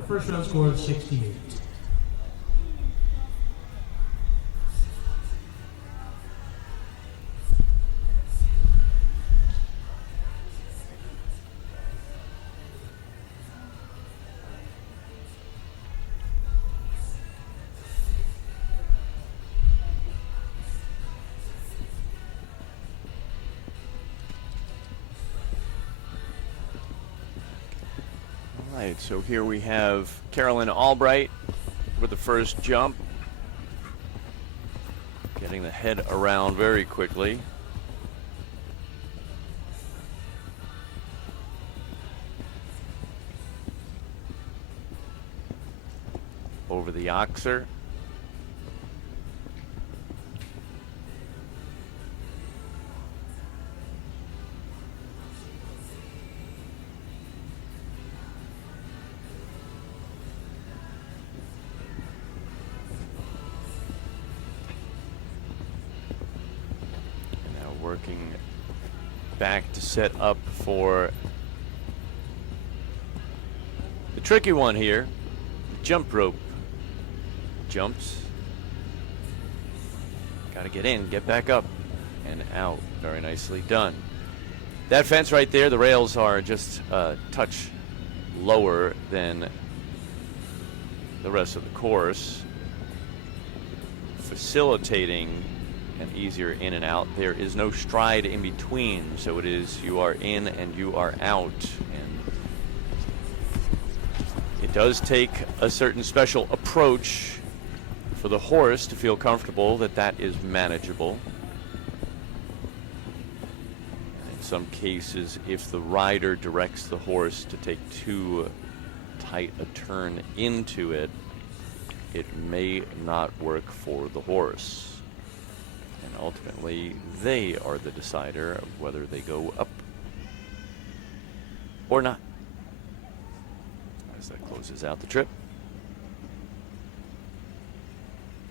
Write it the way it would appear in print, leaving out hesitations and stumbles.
the first round score of 68. All right, so here we have Carolyn Albright with the first jump. Getting the head around very quickly. Over the oxer. Working back to set up for the tricky one here. Jump rope. Jumps. Got to get in, get back up, and out. Very nicely done. That fence right there, the rails are just a touch lower than the rest of the course, facilitating an easier in and out. There is no stride in between, so it is you are in and you are out. And it does take a certain special approach for the horse to feel comfortable that that is manageable. And in some cases, if the rider directs the horse to take too tight a turn into it, it may not work for the horse. And ultimately, they are the decider of whether they go up or not. As that closes out the trip.